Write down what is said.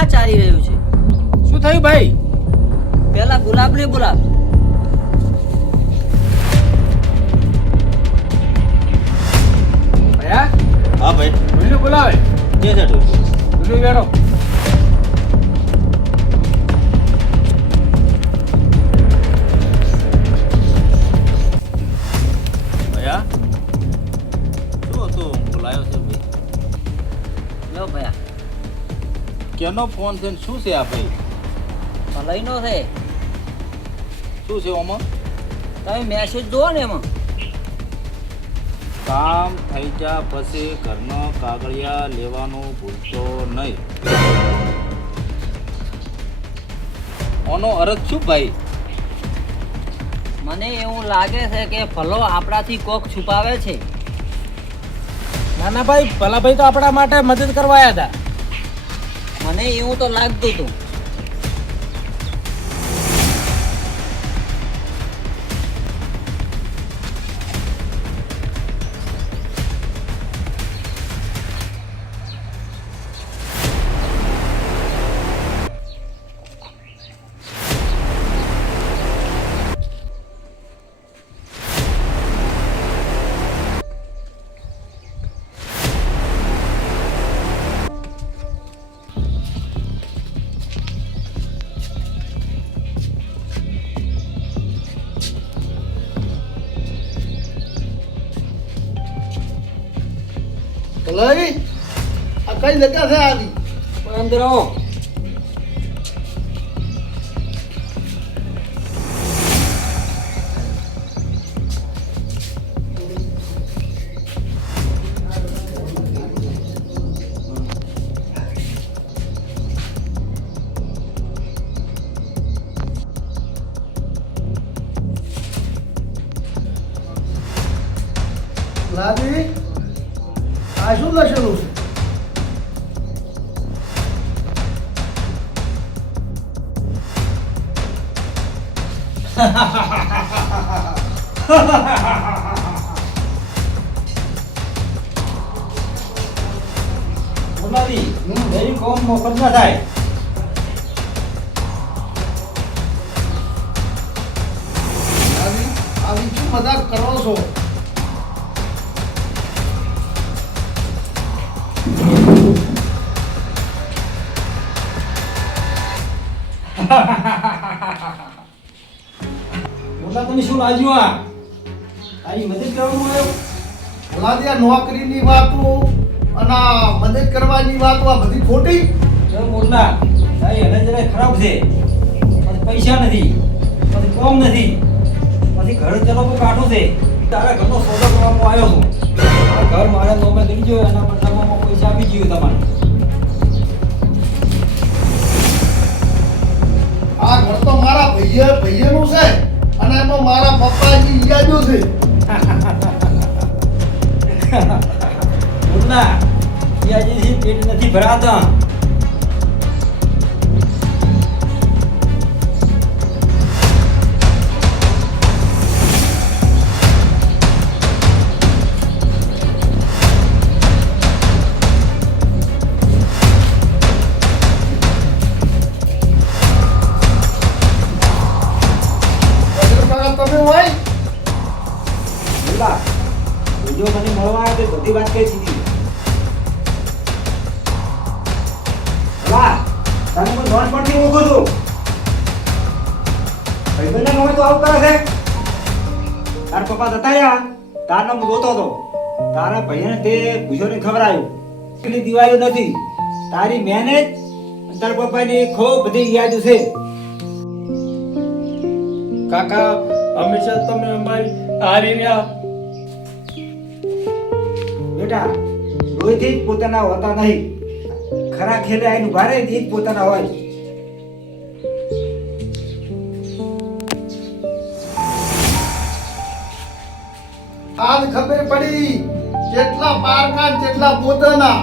આ ચાલી રહ્યું છે? શું થયું ભાઈ? પેલા ગુલાબને બોલાવ. ભયા હા ભાઈ, ભૂલ્યું બોલાવે. કે છે તું? ભૂલ્યું બેઠો. ભયા શું હતું? બોલાયો છે ભાઈ? લો ભયા, કેનો ફોન છે ને શું છે આ ભાઈ? ભલાઈનો છે. શું છે આમાં? તમે મેસેજ જુઓ ને એમાં. કામ થઈ જા પછી ઘરનો કાગળિયા લેવાનું ભૂલતો નહીં. આનો અર્થ શું ભાઈ? મને એવું લાગે છે કે ભલો આપણાથી કોક છુપાવે છે. ના ના ભાઈ, ભલાભાઈ તો આપણા માટે મદદ કરવા આવ્યા હતા. મને એવું તો લાગતું હતું. ભલાઈ આ કઈ જગ્યા છે આવી? અંદર આવો. લાદી આ શું લખેલું છે? બોલાવી એની કોમ મફત ના થાય. લાદી આવી શું મજાક કરો છો? બોલા તને શું લાગ્યું? આ તારી મદદ કરવાનું આવ્યો? લાદી આ નોકરીની વાતો અને આ મદદ કરવાની વાતો આ બધી ખોટી. ચલ બોલા, તારી હલન જરા ખરાબ છે. પછી પૈસા નથી, પછી કોમ નથી, પછી ઘર ચલાવવું કાઠું છે. તારા ઘરનો સોદો કરવામાં આવ્યો છું. આ ઘર મારા નોમે કરી ગયો, એના બદલામાં પૈસા આપી ગયું તમારે. આ ઘર તો મારા ભાઈએનું છે અને એમાં મારા પપ્પાની યાદો છે. બોલા, યાદીથી પેટ નથી ભરાતા. તમે હોય બોલા, બીજો મને મળવા આવે તો બધી વાત કહી દીધી. બોલા, તને કોઈ નોન પડતી ઓળખું છું. ભાઈબંધના નામે તો આવું કરે છે. તાર પપ્પા જતા રહ્યા, તારનો હું જોતો હતો. તારા ભાઈને તે પૂછ્યો ને ખવડાવ્યું. એટલી દિવાળી નથી. તારી મહેનત અને તારા પપ્પાની ખૂબ બધી યાદ છે. કાકા હંમેશા તમે અમારી હારી રહ્યા. બેટા, લોહીથી જ પોતાના હોતા નહીં. ખરા ખેલે આઈનું ભારે જ પોતાના હોય. આજ ખબર પડી કેટલા પારકા કેટલા પોતાના.